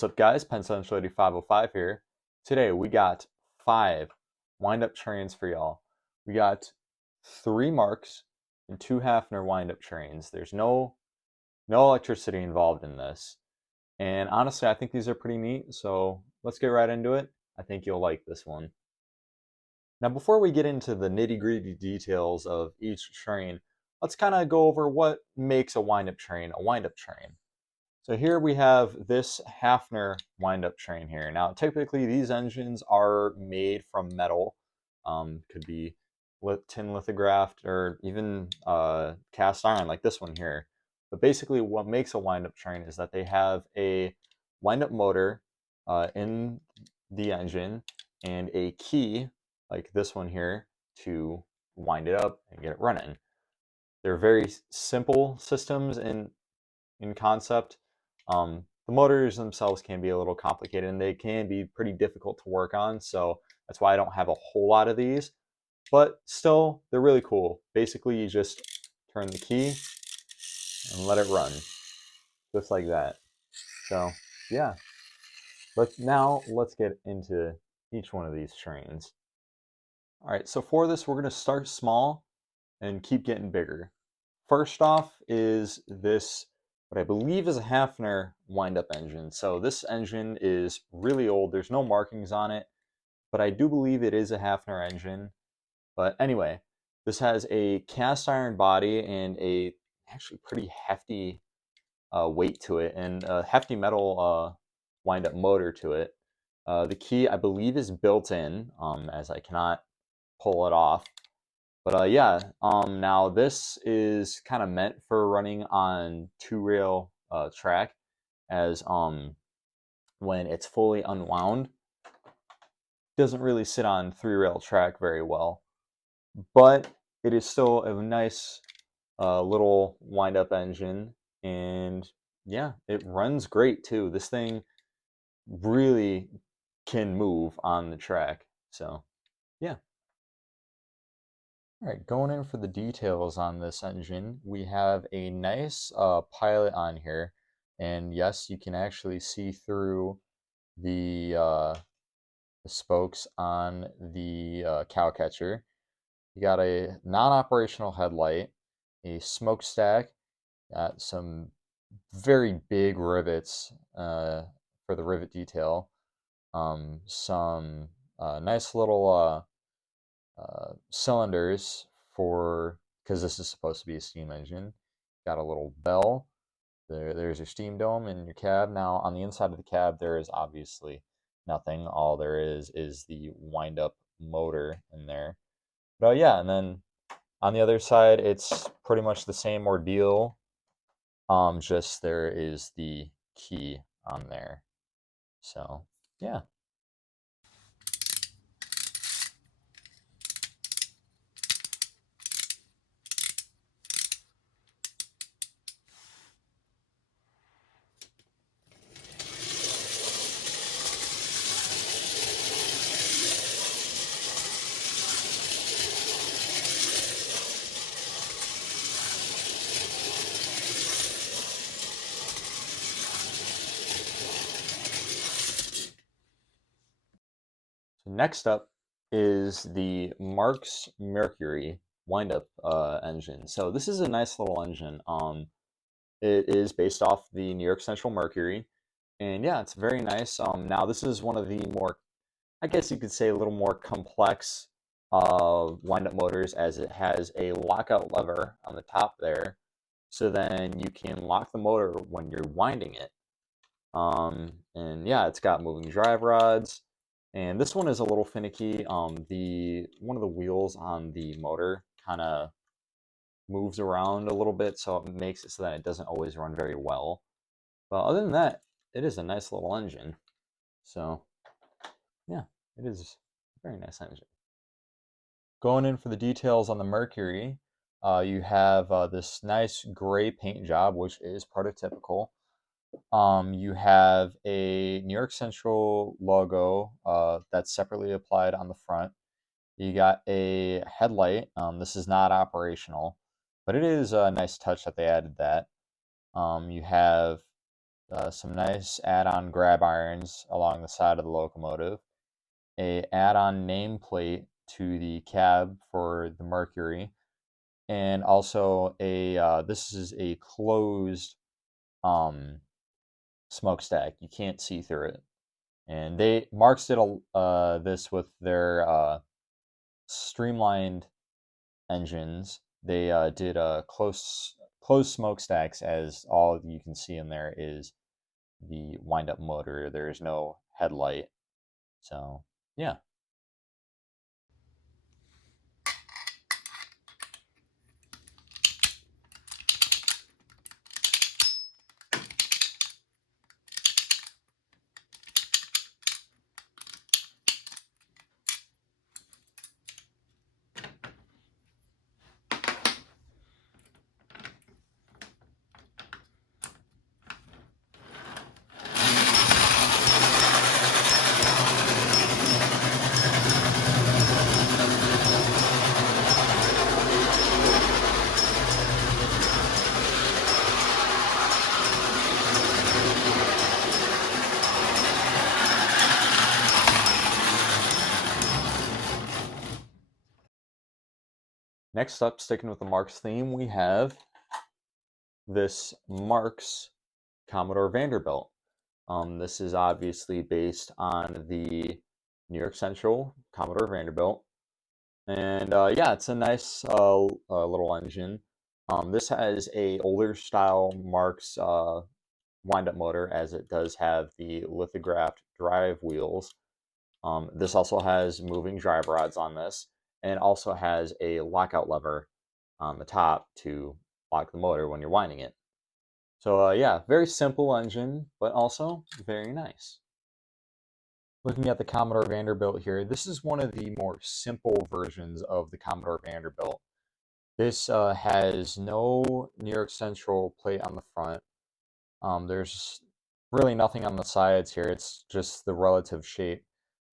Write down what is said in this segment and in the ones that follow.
What's up, guys? Pensential 505 here. Today we got 5 wind-up trains for y'all. We got 3 Marks and 2 Hafner wind-up trains. There's no electricity involved in this. And honestly, I think these are pretty neat, so let's get right into it. I think you'll like this one. Now, before we get into the nitty-gritty details of each train, let's kind of go over what makes a wind-up train a wind-up train. So here we have this Hafner wind-up train here. Now, typically these engines are made from metal. Could be tin lithographed or even cast iron like this one here. But basically what makes a wind-up train is that they have a wind-up motor in the engine and a key like this one here to wind it up and get it running. They're very simple systems in concept. The motors themselves can be a little complicated and they can be pretty difficult to work on, so that's why I don't have a whole lot of these, but still they're really cool. Basically you just turn the key and let it run just like that. So yeah, let's get into each one of these trains. All right, so for this we're going to start small and keep getting bigger. First off is this, what I believe is a Hafner wind-up engine. So this engine is really old. There's no markings on it, but I do believe it is a Hafner engine. But anyway, this has a cast iron body and a actually pretty hefty weight to it, and a hefty metal wind-up motor to it. The key, I believe, is built in, as I cannot pull it off. But yeah, now this is kind of meant for running on 2-rail track, as when it's fully unwound, doesn't really sit on 3-rail track very well. But it is still a nice little wind-up engine, and yeah, it runs great too. This thing really can move on the track, so yeah. All right, going in for the details on this engine, we have a nice pilot on here, and yes, you can actually see through the spokes on the cow catcher. You got a non-operational headlight, a smokestack, got some very big rivets for the rivet detail, some nice little cylinders for, because this is supposed to be a steam engine. Got a little bell. There's your steam dome in your cab. Now on the inside of the cab there is obviously nothing. All there is the wind-up motor in there. But yeah, and then on the other side it's pretty much the same ordeal. Just there is the key on there. So yeah. So next up is the Marks Mercury wind-up engine. So this is a nice little engine. It is based off the New York Central Mercury, and yeah, it's very nice. Now this is one of the more, I guess you could say, a little more complex wind-up motors, as it has a lockout lever on the top there, so then you can lock the motor when you're winding it. And yeah, it's got moving drive rods. And this one is a little finicky. The one of the wheels on the motor kind of moves around a little bit, so it makes it so that it doesn't always run very well. But other than that, it is a nice little engine. So yeah, it is a very nice engine. Going in for the details on the Mercury, you have this nice gray paint job, which is prototypical. You have a New York Central logo that's separately applied on the front. You got a headlight. This is not operational, but it is a nice touch that they added that. You have some nice add-on grab irons along the side of the locomotive, a add-on nameplate to the cab for the Mercury, and also this is a closed smokestack. You can't see through it. And Marx did this with their streamlined engines. They did closed smokestacks, as all you can see in there is the wind-up motor. There is no headlight. So, yeah. Next up, sticking with the Marx theme, we have this Marx Commodore Vanderbilt. This is obviously based on the New York Central Commodore Vanderbilt. And yeah, it's a nice little engine. This has a older style Marx wind-up motor, as it does have the lithographed drive wheels. This also has moving drive rods on this, and also has a lockout lever on the top to lock the motor when you're winding it. So yeah, very simple engine, but also very nice. Looking at the Commodore Vanderbilt here, this is one of the more simple versions of the Commodore Vanderbilt. This has no New York Central plate on the front. There's really nothing on the sides here. It's just the relative shape.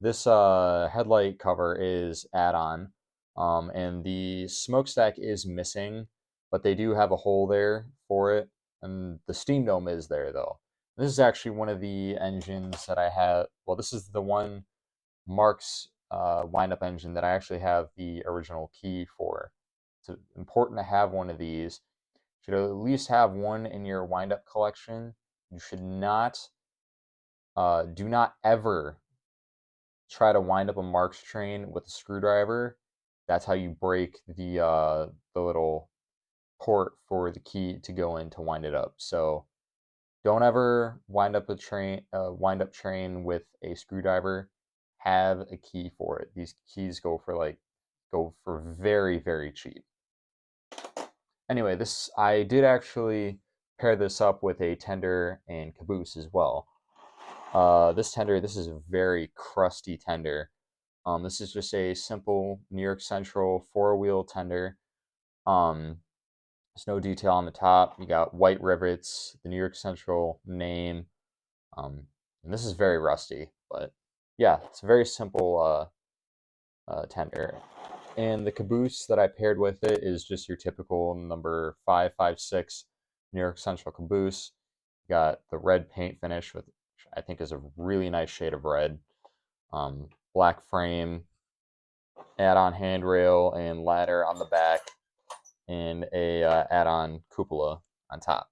This headlight cover is add-on, and the smokestack is missing, but they do have a hole there for it, and the steam dome is there though. This is actually one of the engines that I have. Well, this is the one Marx wind-up engine that I actually have the original key for. It's important to have one of these. You should at least have one in your wind-up collection. You should not, do not ever try to wind up a Marx train with a screwdriver. That's how you break the little port for the key to go in to wind it up. So don't ever wind up wind up train with a screwdriver. Have a key for it. These keys go for very, very cheap. Anyway, I did actually pair this up with a tender and caboose as well. This is a very crusty tender. This is just a simple New York Central 4-wheel tender. There's no detail on the top. You got white rivets, the New York Central name. And this is very rusty, but yeah, it's a very simple tender. And the caboose that I paired with it is just your typical number 556 New York Central caboose. You got the red paint finish, which I think is a really nice shade of red. Black frame, add-on handrail and ladder on the back, and a add-on cupola on top.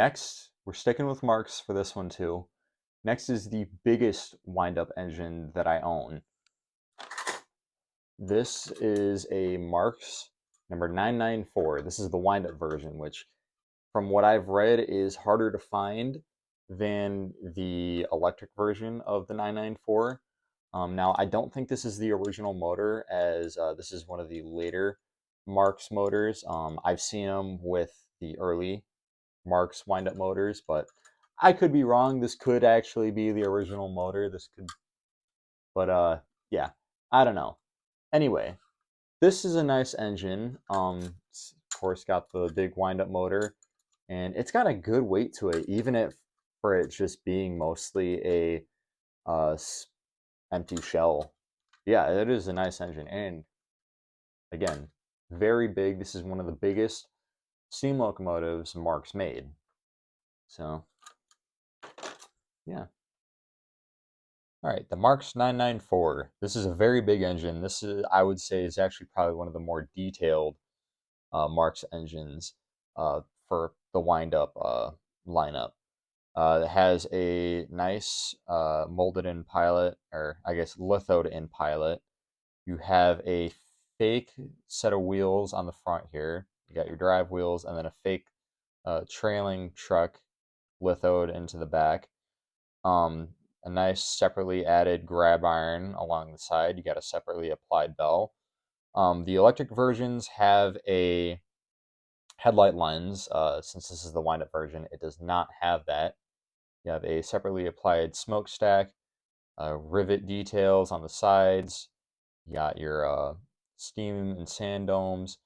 next, we're sticking with Marks for this one too. Next is the biggest wind-up engine that I own. This is a Marks number 994. This is the wind-up version, which from what I've read is harder to find than the electric version of the 994. Now, I don't think this is the original motor, as this is one of the later Marks motors. I've seen them with the early Marks wind-up motors, but I could be wrong. This could actually be the original motor. But yeah, I don't know. Anyway, this is a nice engine. It's, of course, got the big wind-up motor, and it's got a good weight to it, even if for it just being mostly a empty shell. Yeah, it is a nice engine, and again, very big. This is one of the biggest steam locomotives Marks made. So, yeah. All right, the Marks 994. This is a very big engine. This is, I would say, is actually probably one of the more detailed Marks engines for the wind-up lineup. It has a nice molded-in pilot, or I guess lithoed-in pilot. You have a fake set of wheels on the front here. You got your drive wheels, and then a fake trailing truck lithoed into the back. A nice separately added grab iron along the side. You got a separately applied bell. The electric versions have a headlight lens. Since this is the wind-up version, it does not have that. You have a separately applied smokestack, rivet details on the sides. You got your steam and sand domes.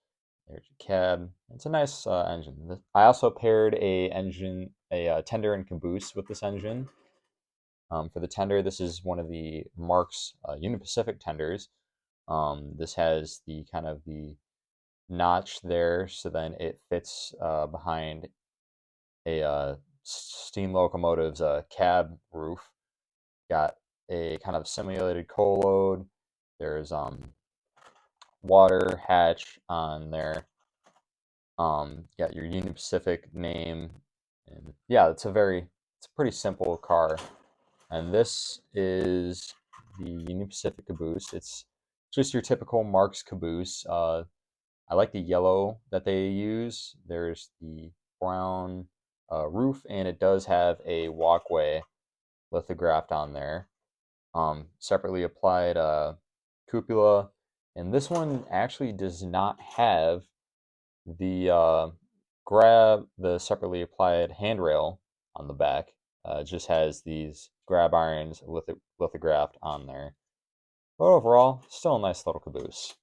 There's your cab. It's a nice engine. I also paired a tender and caboose with this engine. For the tender, this is one of the Marks Union Pacific tenders. This has the kind of the notch there, so then it fits behind a steam locomotive's cab roof. Got a kind of simulated coal load. There's water hatch on there. Got your Union Pacific name, and yeah, it's a pretty simple car. And this is the Union Pacific caboose. It's just your typical Marks caboose. I like the yellow that they use. There's the brown roof, and it does have a walkway lithographed on there. Separately applied cupola, and this one actually does not have the the separately applied handrail on the back. It just has these grab irons lithographed on there. But overall, still a nice little caboose.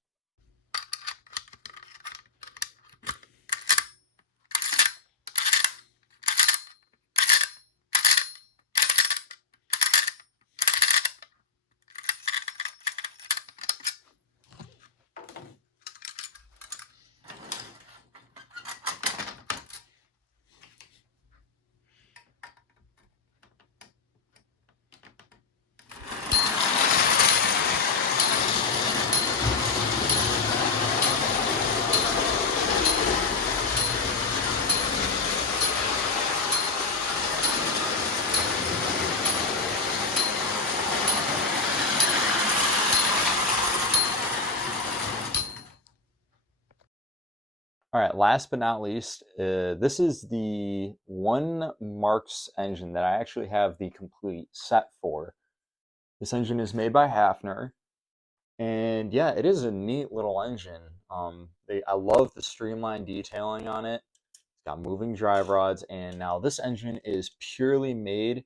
All right, last but not least, this is the one Marks engine that I actually have the complete set for. This engine is made by Hafner, and yeah, it is a neat little engine. I love the streamlined detailing on it. It's got moving drive rods, and now this engine is purely made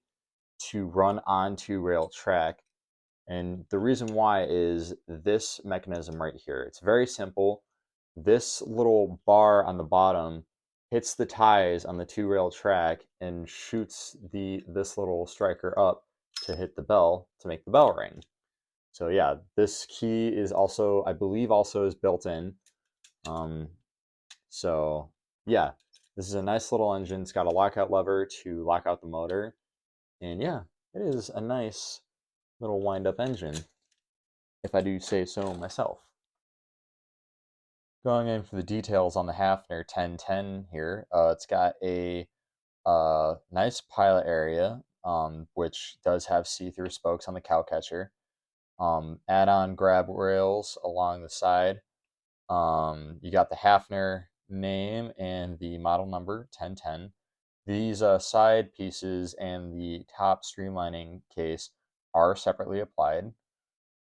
to run onto rail track. And the reason why is this mechanism right here. It's very simple. This little bar on the bottom hits the ties on the two-rail track and shoots this little striker up to hit the bell to make the bell ring. So yeah, this key is also, I believe, also is built in. So yeah, this is a nice little engine. It's got a lockout lever to lock out the motor. And yeah, it is a nice little wind-up engine, if I do say so myself. Going in for the details on the Hafner 1010 here, it's got a nice pilot area, which does have see-through spokes on the cow catcher. Add-on grab rails along the side. You got the Hafner name and the model number 1010. These side pieces and the top streamlining case are separately applied.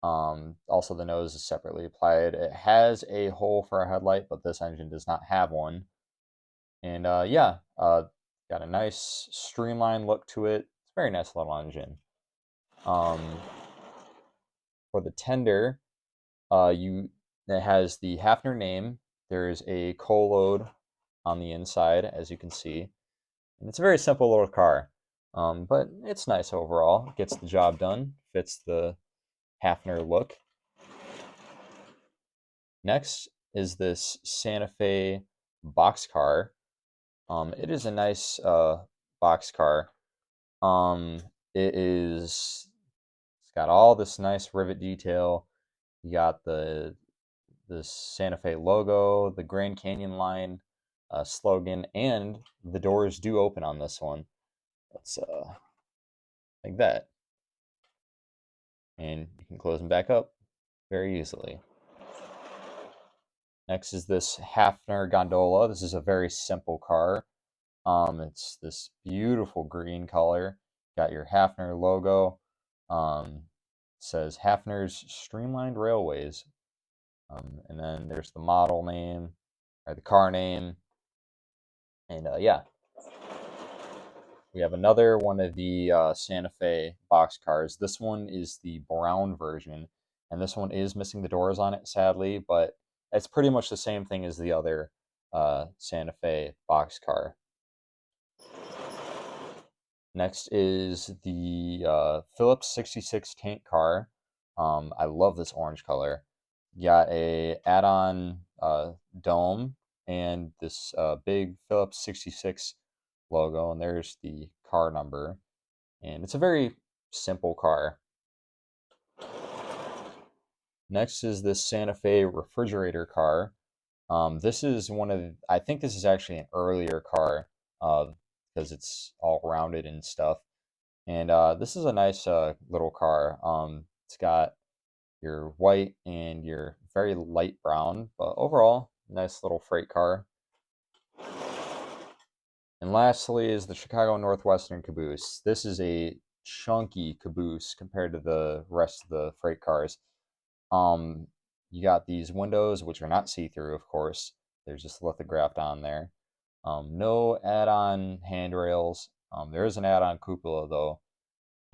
Also, the nose is separately applied. It has a hole for a headlight, but this engine does not have one. And yeah, got a nice streamlined look to it. It's a very nice little engine. For the tender, it has the Hafner name. There's a coal load on the inside, as you can see. And it's a very simple little car, but it's nice overall. It gets the job done, fits the Hafner look. Next is this Santa Fe boxcar. It is a nice boxcar. It's got all this nice rivet detail. You got the Santa Fe logo, the Grand Canyon line slogan, and the doors do open on this one. It's like that, and you can close them back up very easily. Next is this Hafner gondola. This is a very simple car. It's this beautiful green color. Got your Hafner logo. Says Hafner's Streamlined Railways. And then there's the model name, or the car name. And yeah. We have another one of the Santa Fe box cars. This one is the brown version. And this one is missing the doors on it, sadly. But it's pretty much the same thing as the other Santa Fe box car. Next is the Phillips 66 tank car. I love this orange color. Got a add-on dome and this big Phillips 66 logo, and there's the car number. And it's a very simple car. Next is this Santa Fe refrigerator car. This is I think this is actually an earlier car because it's all rounded and stuff. And this is a nice little car. It's got your white and your very light brown, but overall, nice little freight car. And lastly is the Chicago Northwestern caboose. This is a chunky caboose compared to the rest of the freight cars. You got these windows, which are not see-through, of course. There's just lithographed on there. No add-on handrails. There is an add-on cupola, though.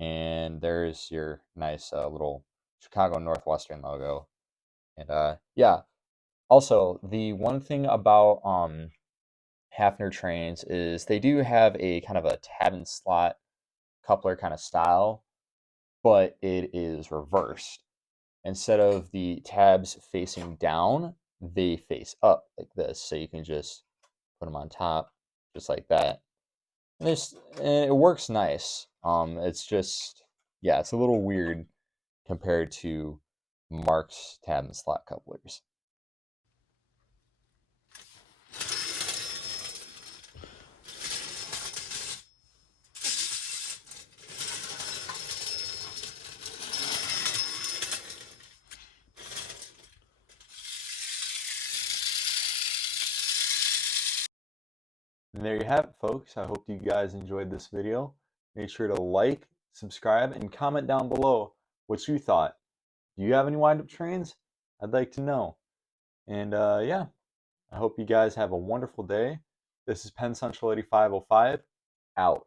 And there's your nice little Chicago Northwestern logo. And yeah, also, the one thing about Hafner trains is they do have a kind of a tab and slot coupler kind of style, but it is reversed. Instead of the tabs facing down, they face up like this. So you can just put them on top, just like that. And it works nice. It's just, yeah, it's a little weird compared to Mark's tab and slot couplers. And there you have it, folks. I hope you guys enjoyed this video. Make sure to like, subscribe, and comment down below what you thought. Do you have any wind-up trains? I'd like to know. And yeah, I hope you guys have a wonderful day. This is Penn Central 8505, out.